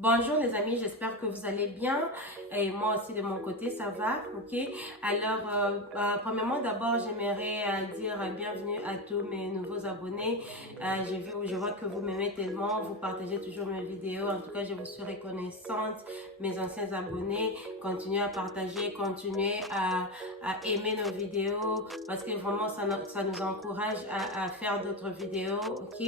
Bonjour les amis, j'espère que vous allez bien et moi aussi de mon côté ça va, ok. Alors premièrement d'abord j'aimerais dire bienvenue à tous mes nouveaux abonnés. Je vois que vous m'aimez tellement, vous partagez toujours mes vidéos, en tout cas je vous suis reconnaissante. Mes anciens abonnés, continuez à partager, continuez à aimer nos vidéos parce que vraiment ça nous encourage à faire d'autres vidéos, ok.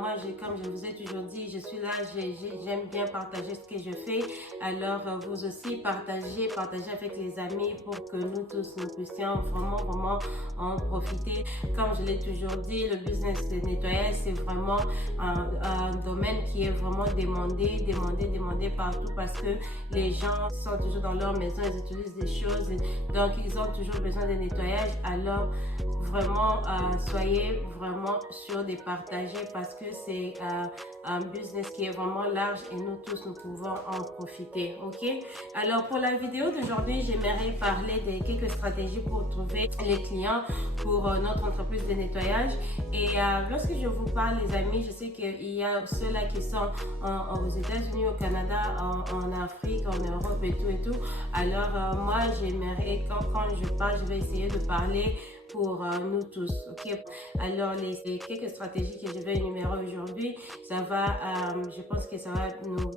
Moi comme je vous ai toujours dit, je suis là, j'aime bien partager ce que je fais. Alors vous aussi partagez avec les amis pour que nous tous nous puissions vraiment en profiter. Comme je l'ai toujours dit, le business de nettoyage c'est vraiment un domaine qui est vraiment demandé partout parce que les gens sont toujours dans leur maison, ils utilisent des choses, donc ils ont toujours besoin de nettoyage. Alors vraiment soyez vraiment sûrs de partager parce que c'est un business qui est vraiment large et nous tous nous pouvons en profiter, ok. Alors pour la vidéo d'aujourd'hui, j'aimerais parler de quelques stratégies pour trouver les clients pour notre entreprise de nettoyage. Et lorsque je vous parle les amis, je sais qu'il y a ceux-là qui sont aux États-Unis, au Canada, en Afrique, en Europe et tout. Alors moi j'aimerais quand je parle, je vais essayer de parler pour nous tous, ok. Alors les quelques stratégies que je vais énumérer aujourd'hui, ça va je pense que ça va nous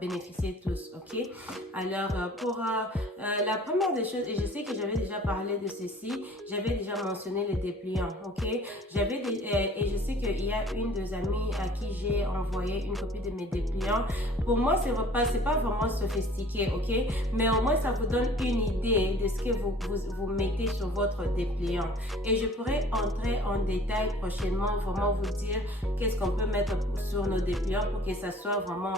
bénéficier tous, ok. Alors pour la première des choses, et je sais que j'avais déjà parlé de ceci, j'avais déjà mentionné les dépliants, ok. Et je sais qu'il y a une des amies à qui j'ai envoyé une copie de mes dépliants. Pour moi c'est pas vraiment sophistiqué, ok, mais au moins ça vous donne une idée de ce que vous mettez sur votre dépliant. Et je pourrais entrer en détail prochainement, vraiment vous dire qu'est-ce qu'on peut mettre sur nos dépliants pour que ça soit vraiment,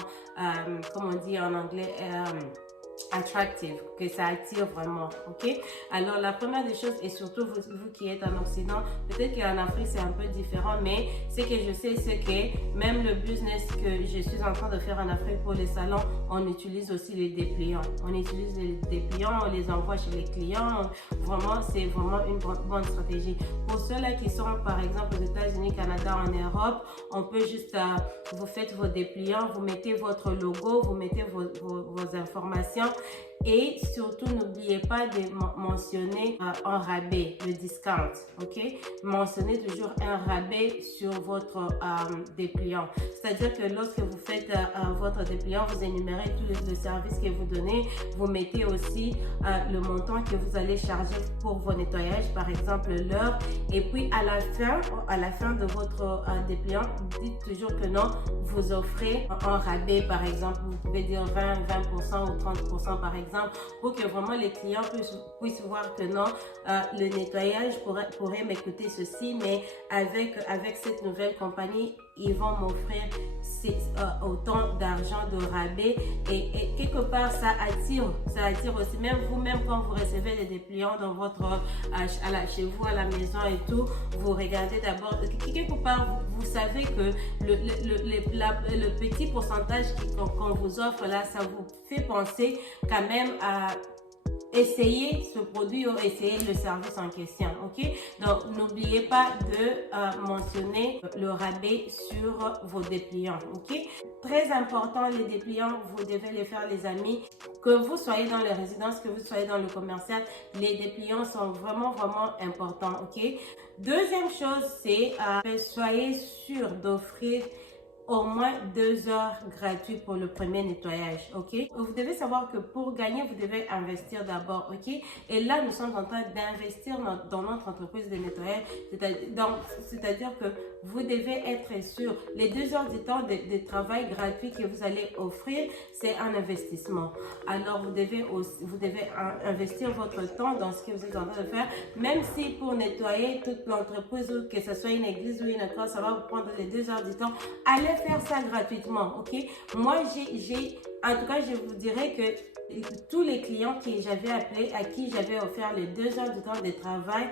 comme on dit en anglais, attractive, que ça attire vraiment, ok. Alors la première des choses, et surtout vous qui êtes en Occident, peut-être qu'en Afrique c'est un peu différent, mais ce que je sais c'est que même le business que je suis en train de faire en Afrique pour les salons, on utilise aussi les dépliants. On utilise les dépliants, on les envoie chez les clients. Vraiment c'est vraiment une bonne stratégie. Pour ceux-là qui sont par exemple aux États-Unis, Canada, en Europe, on peut juste vous faites vos dépliants, vous mettez votre logo, vous mettez vos informations. Et surtout, n'oubliez pas de mentionner un rabais, le discount, ok? Mentionnez toujours un rabais sur votre dépliant. C'est-à-dire que lorsque vous faites votre dépliant, vous énumérez tous les services que vous donnez. Vous mettez aussi le montant que vous allez charger pour vos nettoyages, par exemple l'heure. Et puis à la fin de votre dépliant, dites toujours que non, vous offrez un rabais, par exemple. Vous pouvez dire 20% ou 30% par exemple, pour que vraiment les clients puissent voir que non, le nettoyage pourrait m'écouter ceci, mais avec cette nouvelle compagnie, ils vont m'offrir autant d'argent de rabais et quelque part ça attire aussi, même vous-même quand vous recevez des dépliants dans votre chez vous à la maison et tout, vous regardez d'abord quelque part, vous savez que le petit pourcentage qu'on vous offre là, ça vous fait penser quand même à essayer ce produit ou essayer le service en question, ok. Donc n'oubliez pas de mentionner le rabais sur vos dépliants, ok. Très important, les dépliants, vous devez les faire les amis, que vous soyez dans les résidences, que vous soyez dans le commercial, les dépliants sont vraiment importants, ok. Deuxième chose, c'est soyez sûr d'offrir au moins 2 heures gratuites pour le premier nettoyage, ok. Vous devez savoir que pour gagner, vous devez investir d'abord, ok. Et là, nous sommes en train d'investir dans notre entreprise de nettoyage, c'est-à-dire que vous devez être sûr, les 2 heures du temps de travail gratuit que vous allez offrir, c'est un investissement. Alors, vous devez investir votre temps dans ce que vous êtes en train de faire, même si pour nettoyer toute l'entreprise, ou que ce soit une église ou une école, ça va vous prendre les 2 heures du temps. Allez faire ça gratuitement, ok. Moi en tout cas je vous dirais que tous les clients que j'avais appelés, à qui j'avais offert les 2 heures du temps de travail,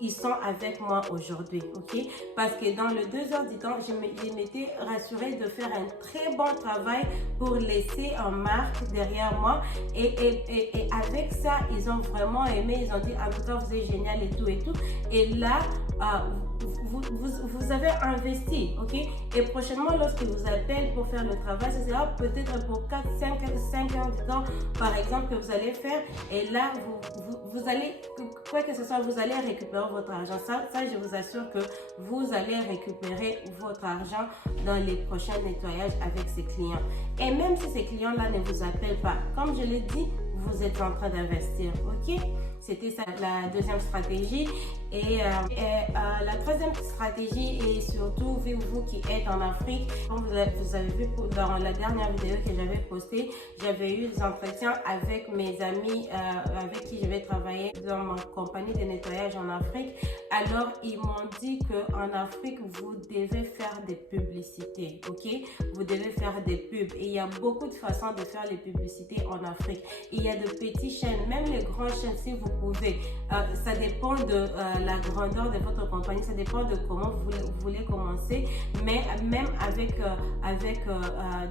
ils sont avec moi aujourd'hui, ok. Parce que dans le 2 heures du temps, je m'étais rassurée de faire un très bon travail pour laisser une marque derrière moi. Et avec ça, ils ont vraiment aimé. Ils ont dit, en tout cas, vous êtes génial et tout. Et là, vous avez investi, ok? Et prochainement, lorsqu'ils vous appellent pour faire le travail, ce sera peut-être pour 4, 5 ans du temps, par exemple, que vous allez faire. Et là, vous allez, quoi que ce soit, vous allez récupérer votre argent. Ça, je vous assure que vous allez récupérer votre argent dans les prochains nettoyages avec ces clients. Et même si ces clients-là ne vous appellent pas, comme je l'ai dit, vous êtes en train d'investir, ok? C'était ça la deuxième stratégie. Et la troisième stratégie, et surtout vous qui êtes en Afrique, comme vous avez vu dans la dernière vidéo que j'avais postée, j'avais eu des entretiens avec mes amis avec qui je vais travailler dans ma compagnie de nettoyage en Afrique. Alors, ils m'ont dit qu'en Afrique, vous devez faire des publicités, ok? Vous devez faire des pubs. Et il y a beaucoup de façons de faire les publicités en Afrique. Il y a de petites chaînes, même les grandes chaînes, si vous pouvez. Ça dépend de la grandeur de votre compagnie, ça dépend de comment vous voulez commencer. Mais même avec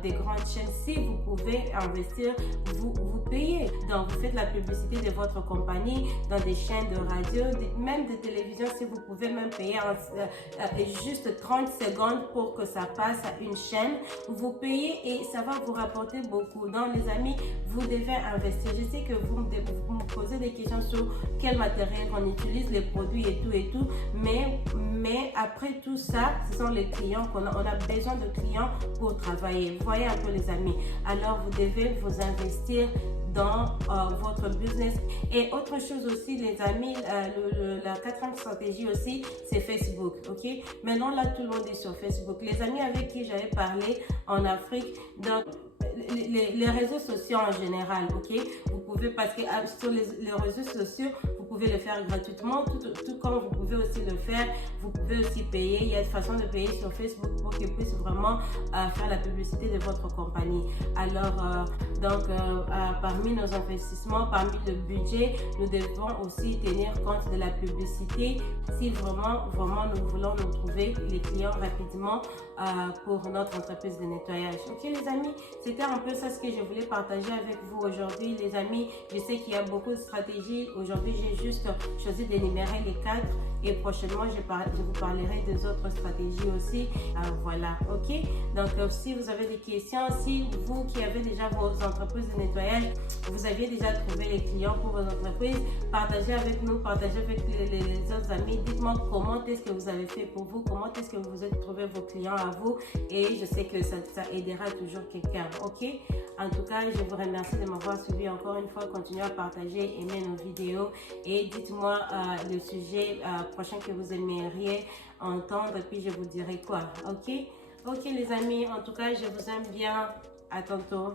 des grandes chaînes, si vous pouvez investir, vous payez. Donc, vous faites la publicité de votre compagnie dans des chaînes de radio, même de télévision, si vous pouvez même payer juste 30 secondes pour que ça passe à une chaîne. Vous payez et ça va vous rapporter beaucoup. Donc, les amis, vous devez investir. Je sais que vous me posez des questions sur quel matériel on utilise, les produits et tout, mais après tout ça, ce sont les clients qu'on a. On a besoin de clients pour travailler. Vous voyez un peu les amis. Alors, vous devez vous investir dans votre business. Et autre chose aussi, les amis, la quatrième stratégie aussi, c'est Facebook, ok? Maintenant, là, tout le monde est sur Facebook. Les amis avec qui j'avais parlé en Afrique, donc les réseaux sociaux en général, ok? Vous pouvez, parce que sur les réseaux sociaux, vous pouvez le faire gratuitement, tout comme vous pouvez aussi le faire, vous pouvez aussi payer. Il y a des façons de payer sur Facebook pour qu'ils puissent vraiment faire la publicité de votre compagnie. Alors, parmi nos investissements, parmi le budget, nous devons aussi tenir compte de la publicité si vraiment nous voulons nous trouver les clients rapidement pour notre entreprise de nettoyage. Ok les amis, c'était un peu ça ce que je voulais partager avec vous aujourd'hui. Les amis, je sais qu'il y a beaucoup de stratégies. Aujourd'hui, j'ai juste choisi d'énumérer les 4 et prochainement, je vous parlerai des autres stratégies aussi. Voilà, ok? Donc, si vous avez des questions, si vous qui avez déjà vos entreprises de nettoyage, vous aviez déjà trouvé les clients pour vos entreprises, partagez avec nous, partagez avec les autres amis. Dites-moi comment est-ce que vous avez fait pour vous, comment est-ce que vous avez trouvé vos clients à vous, et je sais que ça aidera toujours quelqu'un, ok? En tout cas, je vous remercie de m'avoir suivi encore une fois. Continuez à partager, aimer nos vidéos et dites-moi le sujet prochain que vous aimeriez entendre et puis je vous dirai quoi, ok? Ok les amis, en tout cas, je vous aime bien. À tantôt.